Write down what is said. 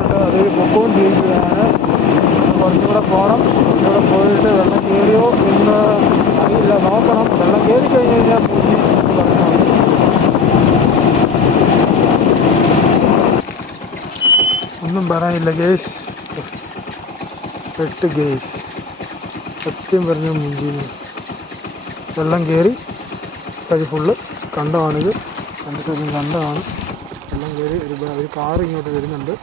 അത് പൊക്കോണ്ടിരിക്കുകയാണ്. കുറച്ചുകൂടെ പോകണം. കുറച്ചുകൂടെ പോയിട്ട് വെള്ളം കയറിയോ എന്ന് അറിയില്ല, നോക്കണം. വെള്ളം കയറി കഴിഞ്ഞ് കഴിഞ്ഞാൽ ഒന്നും പറയാനില്ല ഗേസ്. പെട്ട് ഗേസ്, സത്യം പറഞ്ഞ മുഞ്ചിൽ വെള്ളം കയറി. അത് ഫുള്ള് കണ്ടമാണിത്. 2 സൈഡും കണ്ടമാണ്. വെള്ളം കയറി ഒരു കാർ ഇങ്ങോട്ട് വരുന്നുണ്ട്.